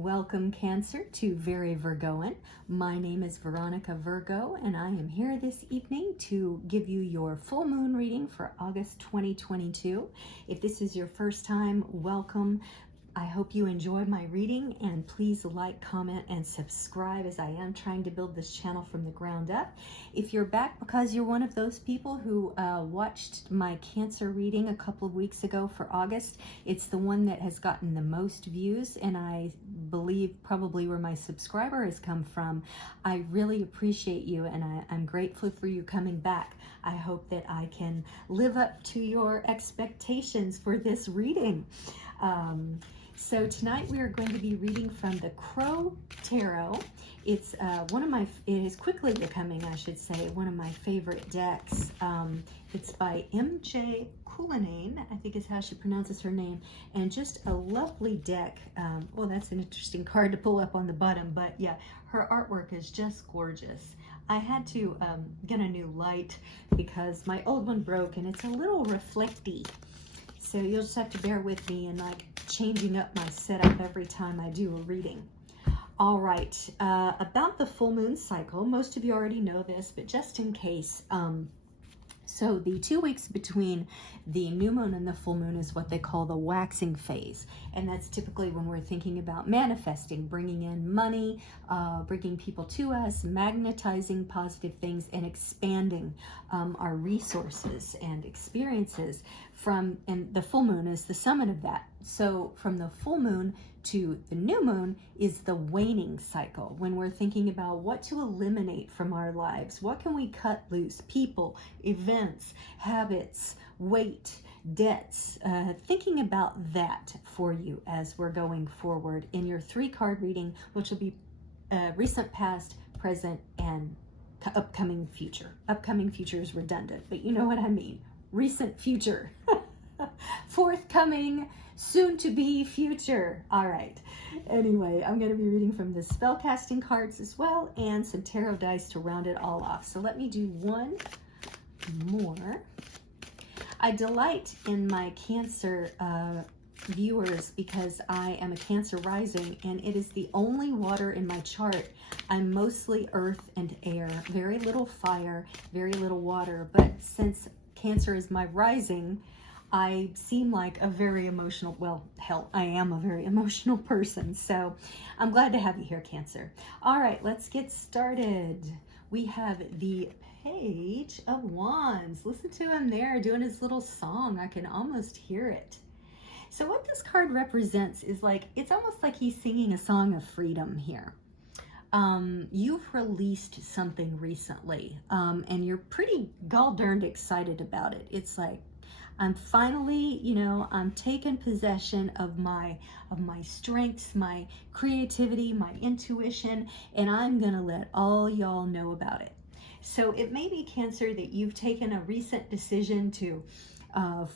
Welcome, Cancer, to Very Virgoan. My name is Veronica Virgo, and I am here this evening to give you your full moon reading for August 2022. If this is your first time, welcome. I hope you enjoyed my reading, and please like, comment, and subscribe as I am trying to build this channel from the ground up. If you're back because you're one of those people who watched my Cancer reading a couple of weeks ago for August, it's the one that has gotten the most views, and I believe probably where my subscriber has come from. I really appreciate you, and I'm grateful for you coming back. I hope that I can live up to your expectations for this reading. So tonight we are going to be reading from the Crow Tarot. It's it is quickly becoming, I should say, one of my favorite decks. It's by M.J. Cullinane, I think is how she pronounces her name, and just a lovely deck. Well, that's an interesting card to pull up on the bottom, but yeah, her artwork is just gorgeous. I had to get a new light because my old one broke and it's a little reflecty. So you'll just have to bear with me and like changing up my setup every time I do a reading. All right, about the full moon cycle, most of you already know this, but just in case, so the 2 weeks between the new moon and the full moon is what they call the waxing phase. And that's typically when we're thinking about manifesting, bringing in money, bringing people to us, magnetizing positive things, and expanding our resources and experiences and the full moon is the summit of that. So from the full moon to the new moon is the waning cycle, when we're thinking about what to eliminate from our lives. What can we cut loose? People, events, habits, weight, debts. Thinking about that for you as we're going forward in your 3-card reading, which will be recent, past, present, and upcoming future. Upcoming future is redundant, but you know what I mean. Recent future. Forthcoming, soon to be future. All right. Anyway, I'm going to be reading from the spellcasting cards as well and some tarot dice to round it all off. So let me do one more. I delight in my Cancer viewers because I am a Cancer rising and it is the only water in my chart. I'm mostly earth and air, very little fire, very little water. But since Cancer is my rising, I seem like a very emotional, well, hell, I am a very emotional person. So I'm glad to have you here, Cancer. All right, let's get started. We have the Page of Wands. Listen to him there doing his little song. I can almost hear it. So what this card represents is like, it's almost like he's singing a song of freedom here. You've released something recently, and you're pretty gall-darned excited about it. It's like, I'm finally, I'm taking possession of my strengths, my creativity, my intuition, and I'm gonna let all y'all know about it. So it may be, Cancer, that you've taken a recent decision to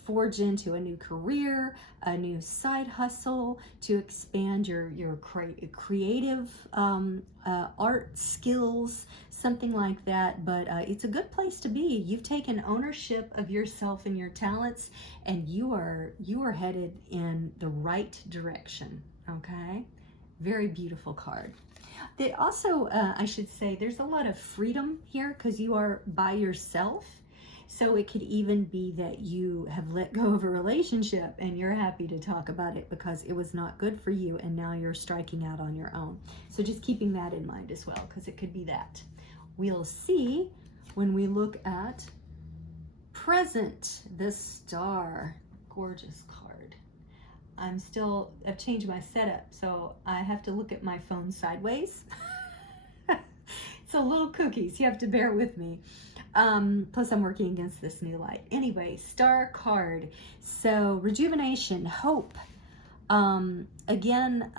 forge into a new career, a new side hustle, to expand your creative art skills, something like that. But it's a good place to be. You've taken ownership of yourself and your talents, and you are headed in the right direction. Okay, very beautiful card. They also, I should say, there's a lot of freedom here because you are by yourself. So it could even be that you have let go of a relationship and you're happy to talk about it because it was not good for you and now you're striking out on your own. So just keeping that in mind as well, because it could be that. We'll see when we look at present, the Star. Gorgeous card. I've changed my setup, so I have to look at my phone sideways. It's a little kooky, so you have to bear with me. Plus I'm working against this new light. Anyway, Star card. So rejuvenation, hope. Again,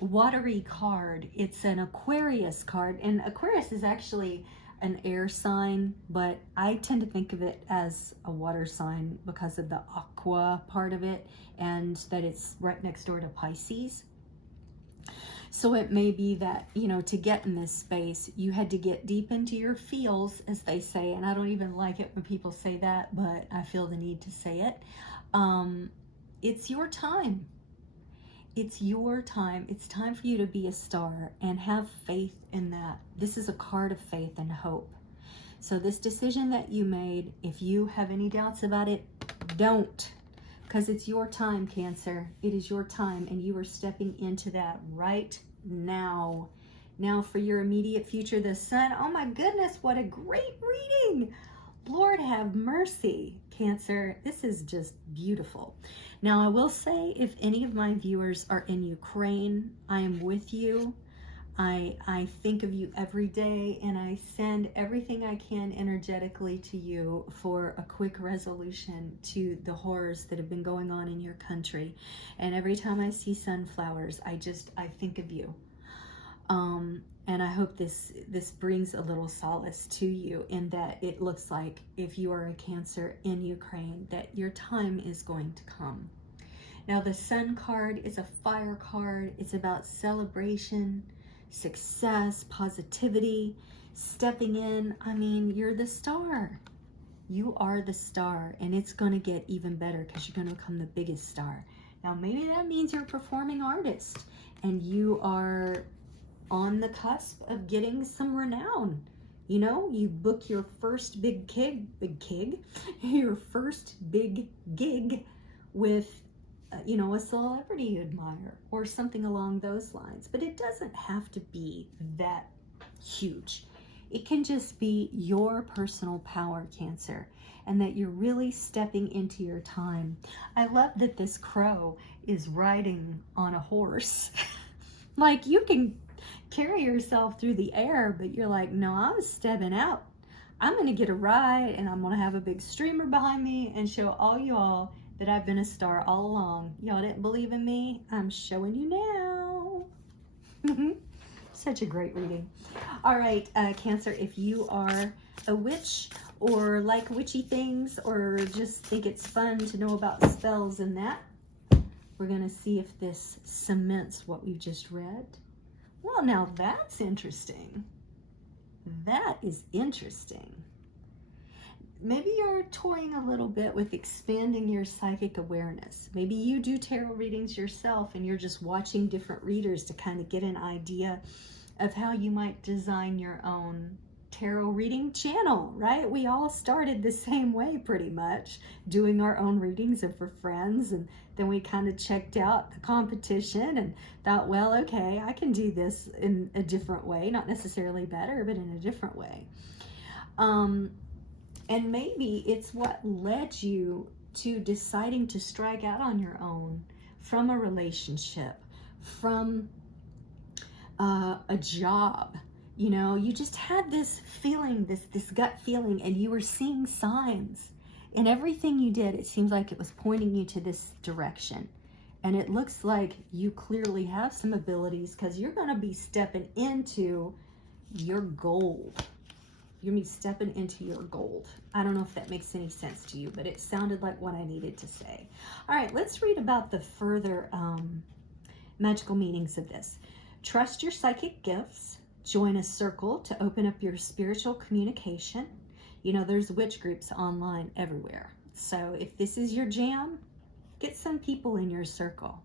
watery card. It's an Aquarius card, and Aquarius is actually an air sign, but I tend to think of it as a water sign because of the aqua part of it, and that it's right next door to Pisces. So it may be that, to get in this space, you had to get deep into your feels, as they say. And I don't even like it when people say that, but I feel the need to say it. It's your time. It's your time. It's time for you to be a star and have faith in that. This is a card of faith and hope. So this decision that you made, if you have any doubts about it, don't. Because it's your time, Cancer. It is your time, and you are stepping into that right now. Now for your immediate future, the sun. Oh my goodness, what a great reading. Lord have mercy, Cancer. This is just beautiful. Now, I will say, if any of my viewers are in Ukraine, I am with you. I think of you every day, and I send everything I can energetically to you for a quick resolution to the horrors that have been going on in your country. And every time I see sunflowers, I think of you. And I hope this brings a little solace to you, in that it looks like, if you are a Cancer in Ukraine, that your time is going to come. Now, the Sun card is a fire card. It's about celebration, success, positivity, stepping in. I mean, you're the star. You are the star, and it's going to get even better because you're going to become the biggest star. Now, maybe that means you're a performing artist, and you are on the cusp of getting some renown. You know, you book your first your first big gig with, you know, a celebrity you admire or something along those lines. But it doesn't have to be that huge. It can just be your personal power, Cancer, and that you're really stepping into your time. I love that this crow is riding on a horse. Like, you can carry yourself through the air, but you're like, no, I'm stepping out. I'm going to get a ride, and I'm going to have a big streamer behind me and show all y'all that I've been a star all along. Y'all didn't believe in me? I'm showing you now. Such a great reading. All right, Cancer, if you are a witch or like witchy things, or just think it's fun to know about spells and that, we're going to see if this cements what we've just read. Well, now that's interesting. That is interesting. Maybe you're toying a little bit with expanding your psychic awareness. Maybe you do tarot readings yourself, and you're just watching different readers to kind of get an idea of how you might design your own tarot reading channel, right? We all started the same way, pretty much, doing our own readings and for friends, and then we kind of checked out the competition and thought, well, okay, I can do this in a different way, not necessarily better, but in a different way. And maybe it's what led you to deciding to strike out on your own from a relationship, from a job. You know, you just had this feeling, this gut feeling, and you were seeing signs. In everything you did, it seems like it was pointing you to this direction. And it looks like you clearly have some abilities, because you're going to be stepping into your gold. You're going to be stepping into your gold. I don't know if that makes any sense to you, but it sounded like what I needed to say. All right, let's read about the further magical meanings of this. Trust your psychic gifts. Join a circle to open up your spiritual communication. You know, there's witch groups online everywhere. So if this is your jam, get some people in your circle.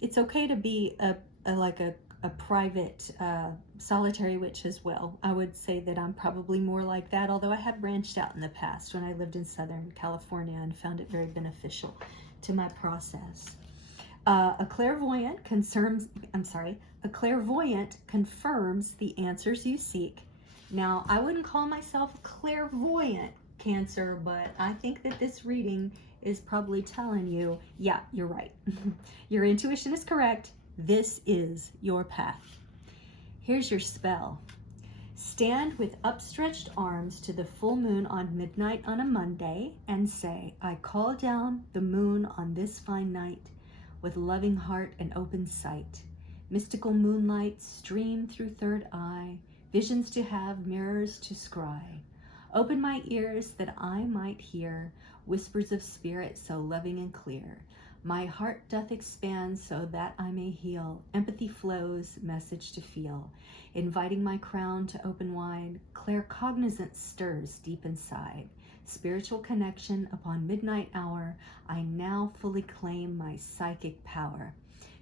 It's okay to be a private solitary witch as well. I would say that I'm probably more like that, although I have branched out in the past when I lived in Southern California and found it very beneficial to my process. A clairvoyant confirms the answers you seek. Now, I wouldn't call myself a clairvoyant, Cancer, but I think that this reading is probably telling you, yeah, you're right. Your intuition is correct. This is your path. Here's your spell. Stand with upstretched arms to the full moon on midnight on a Monday and say, I call down the moon on this fine night with loving heart and open sight. Mystical moonlight stream through third eye, visions to have, mirrors to scry. Open my ears that I might hear whispers of spirit so loving and clear. My heart doth expand so that I may heal. Empathy flows, message to feel. Inviting my crown to open wide, claircognizance stirs deep inside. Spiritual connection upon midnight hour, I now fully claim my psychic power.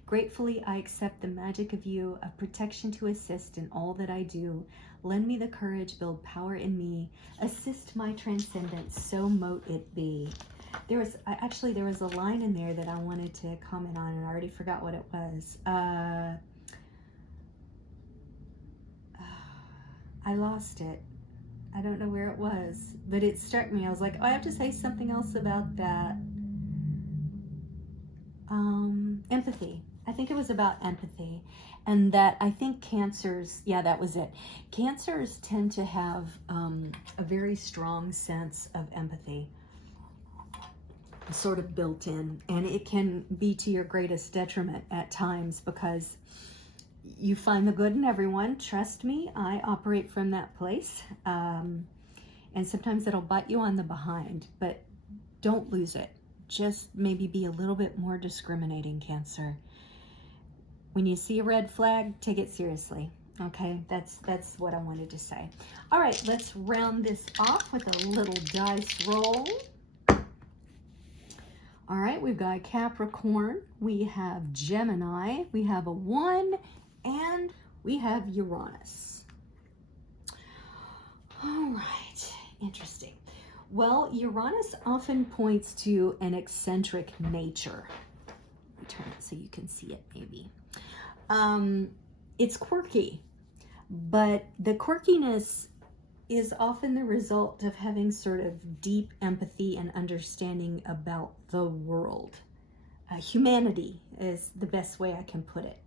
Gratefully, I accept the magic of you, of protection to assist in all that I do. Lend me the courage, build power in me, assist my transcendence, so mote it be. There was a line in there that I wanted to comment on, and I already forgot what it was. I lost it. I don't know where it was, but it struck me. I was like, oh, I have to say something else about that. Empathy. I think it was about empathy, and that I think Cancers, yeah, that was it. Cancers tend to have a very strong sense of empathy, sort of built in, and it can be to your greatest detriment at times, because you find the good in everyone. Trust me, I operate from that place, and sometimes it'll bite you on the behind, but don't lose it. Just maybe be a little bit more discriminating, Cancer. When you see a red flag, take it seriously. Okay, that's what I wanted to say. All right, let's round this off with a little dice roll. All right, we've got Capricorn, we have Gemini, we have a 1, and we have Uranus. All right, interesting. Well, Uranus often points to an eccentric nature. Let me turn it so you can see it maybe. It's quirky, but the quirkiness is often the result of having sort of deep empathy and understanding about the world. Humanity is the best way I can put it.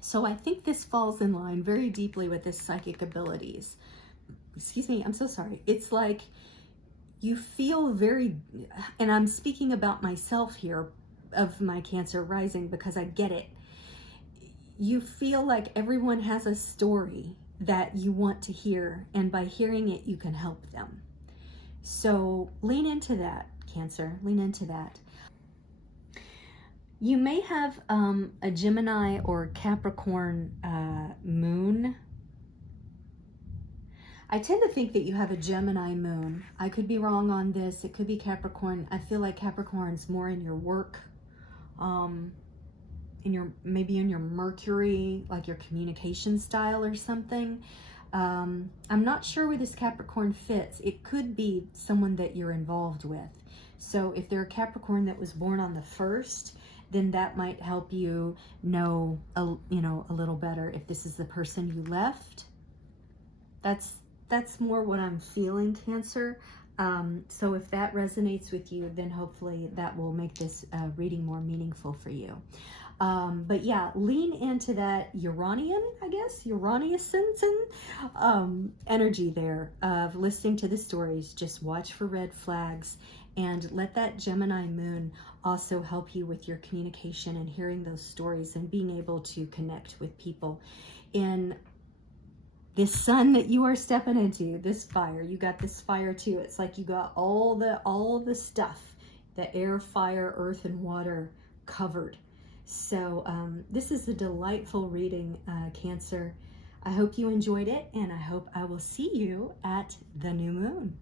So I think this falls in line very deeply with his psychic abilities. Excuse me, I'm so sorry. It's like you feel very, and I'm speaking about myself here, of my Cancer rising, because I get it. You feel like everyone has a story that you want to hear, and by hearing it, you can help them. So lean into that, Cancer, lean into that. You may have a Gemini or Capricorn moon. I tend to think that you have a Gemini moon. I could be wrong on this. It could be Capricorn. I feel like Capricorn's more in your work, maybe in your Mercury, like your communication style or something. I'm not sure where this Capricorn fits. It could be someone that you're involved with. So if they're a Capricorn that was born on the 1st, then that might help you know a little better if this is the person you left. That's more what I'm feeling, Cancer. So if that resonates with you, then hopefully that will make this reading more meaningful for you. But yeah, lean into that Uranian, I guess, Uranian energy there of listening to the stories. Just watch for red flags, and let that Gemini moon also help you with your communication and hearing those stories and being able to connect with people. In this sun that you are stepping into, this fire, you got this fire too. It's like you got all the stuff, the air, fire, earth, and water covered. So this is a delightful reading, Cancer. I hope you enjoyed it, and I hope I will see you at the new moon.